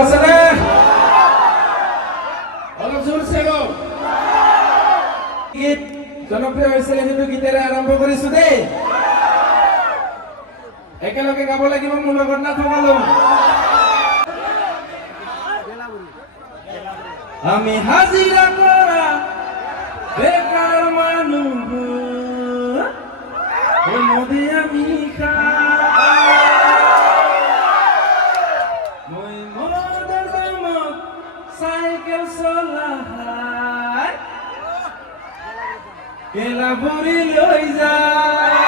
আছে নে অলপ জোৰছে গো গীত জনপ্ৰিয় হৈছিলে সেইটো গীতেৰে আৰম্ভ কৰিছো দেই একেলগে গাব লাগিব মোৰ লগত না থকালো আমি হাজিরা করা বেকার মানুষ ওই নদী আমি মই মদের দামত সাইকেল চলাই কেলা বুড়ি লই যায়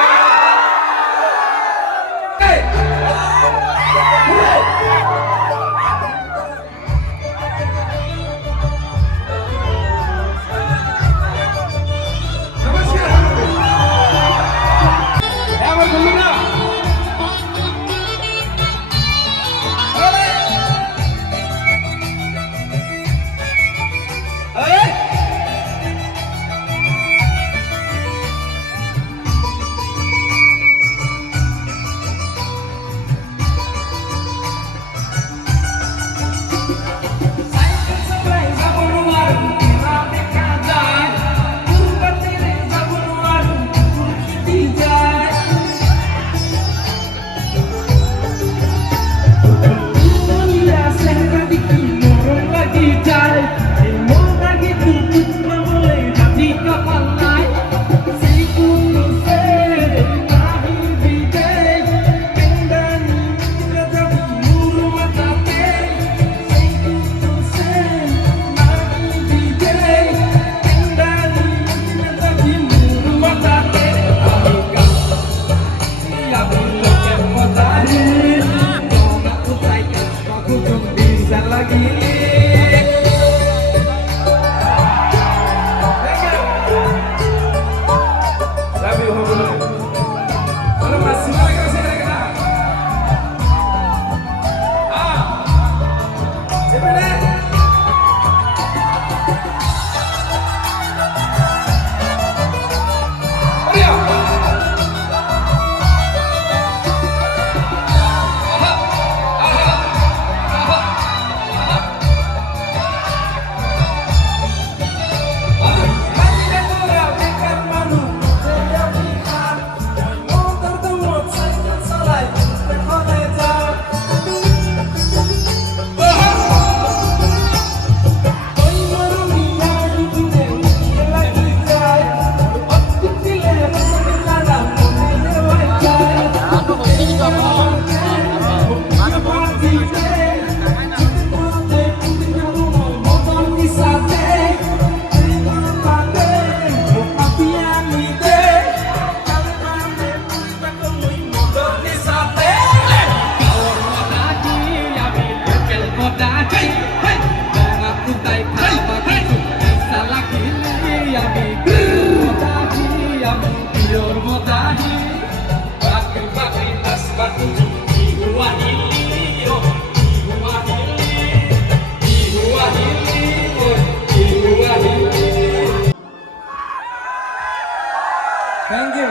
Thank you.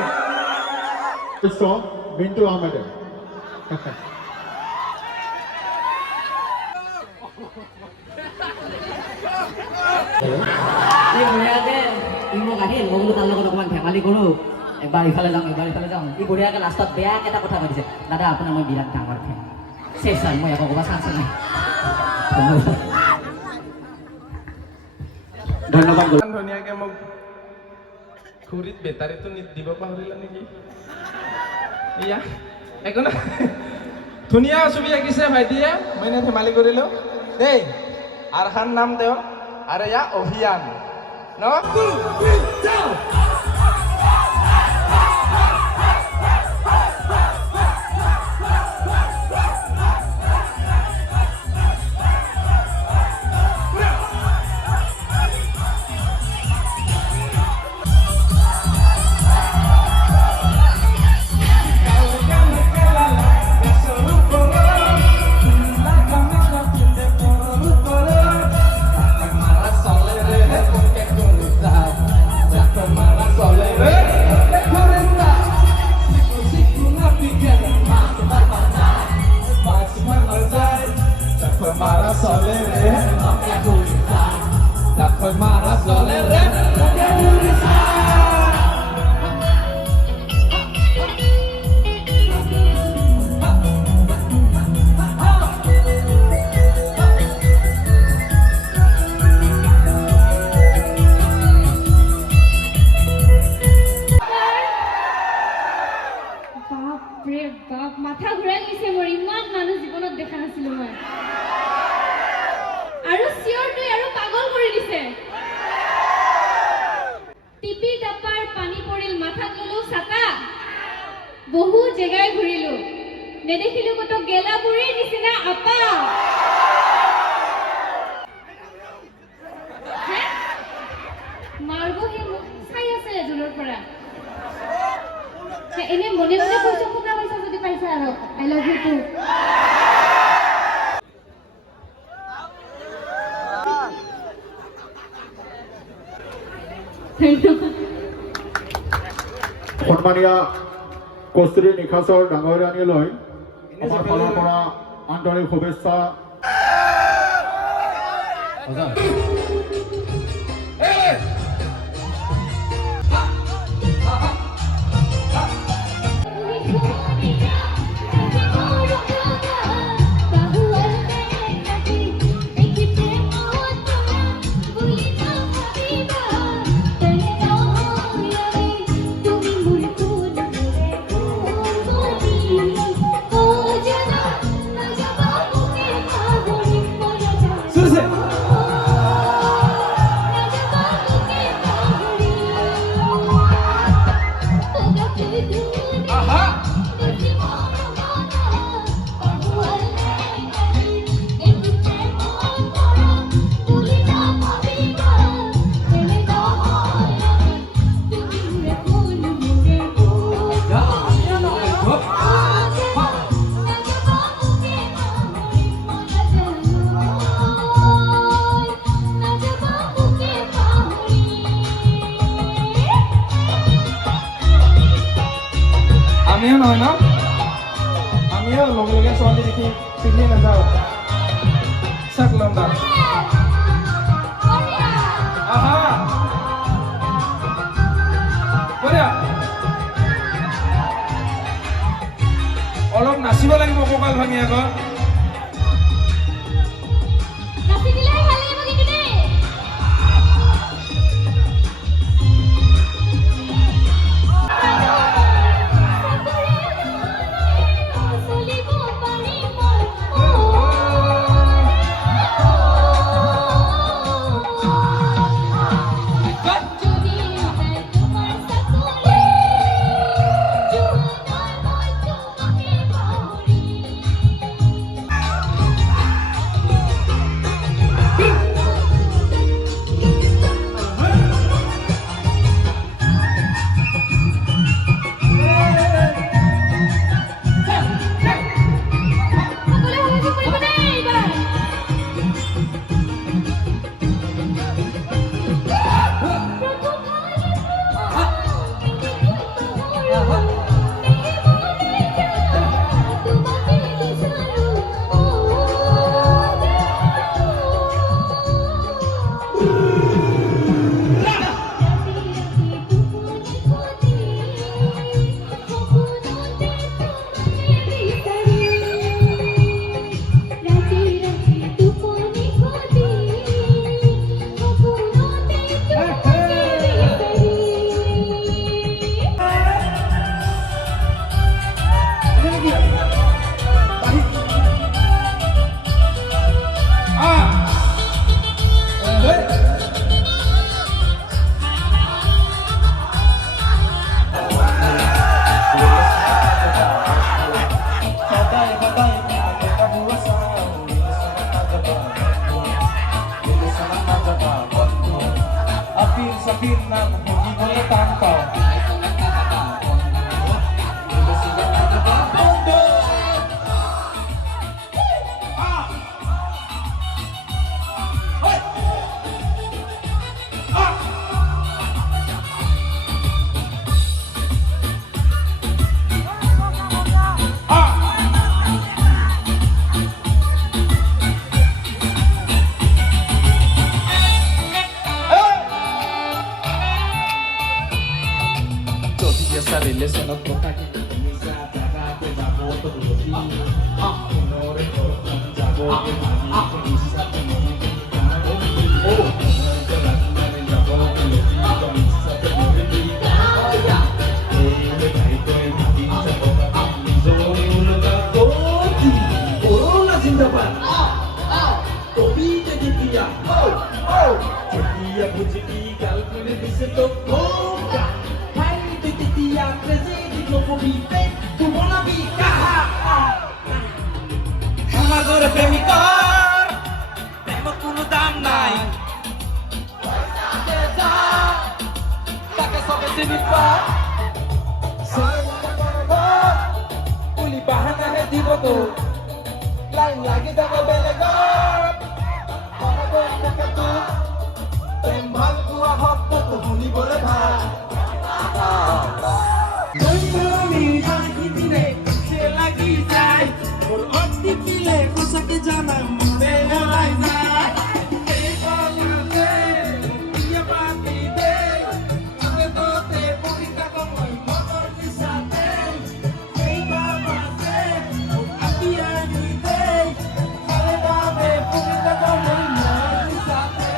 It's from Bintu Ahmed. একবাৰ ইফালে যাওঁ ই বঢ়িয়াকৈ লাষ্টত বেয়াকৈ এটা কথা পাতিছে দাদা আপোনাৰ মই বিৰাট ডাঙৰ ফেন চেছ ছাৰ মই আকৌ ক'ব চান্স নাই ধন্যবাদ ধুনীয়াকৈ মোক খুৰীত বেটাৰীটো দিব পাহৰিলা নেকি এয়া একো নাই ধুনীয়া ছবি আঁকিছে ভাইটিয়ে মই এনে ধেমালি কৰিলোঁ দেই আৰখান নাম তেওঁ আৰু এয়া অভিয়ান ন From my মাথা ঘূৰাই গৈছে মোৰ ইমান মানুহ জীৱনত দেখা নাছিলো মই আৰু চিঞৰটোৱে আৰু পাগল কৰি দিছে টিপি টাপাৰ পানী পৰিল মাথাত ললো ছাতা বহু জেগাই ঘূৰিলো নেদেখিলো কত গেলাপুৰীৰ নিচিনা আপা মাৰ্গহে মোক চাই আছে দূৰৰ পৰা এনে মনে মনে কৈছো শুনা পাইছা যদি পাইছা আৰু আই লাভ ইউ টু সন্মানীয় কস্তুৰী নিখাছৰ ডাঙৰীয়ানীলৈ আমাৰ ফালৰ পৰা আন্তৰিক শুভেচ্ছা আমিও নহয় ন আমিও লগে লগে ছোৱালী দেখি পিন্ধি নাযাওঁ চাক ল'ম তাত আহা বঢ়িয়া অলপ নাচিব লাগিব কঁকাল ভাঙি আকৌ নাচি দিলেহে ভাল লাগিব কিন্তু দেই সমাজৰ প্ৰেমিকৰ প্ৰেমত কোনো দাম নাই তাকে চবে চিনি পায় পুলি বাহানাহে দিব তো লাইন লাগি থাকে বেলেগৰ প্ৰেম ভাল পোৱা শব্দটো শুনিবলৈ ভাল লাগি যায় মোৰ অতি পিলে সঁচাকে জানা মনে ওলাই যায় এই বালাতে মুখিয়া পাতি দে আগে তোতে পৰি থাক মই মনৰ পিছাতে এই বাবাতে আতি আনি দে খালে বাবে পৰি থাক মই মনৰ পিছাতে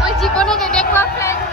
মই জীৱনত এনেকুৱা ফ্ৰেণ্ড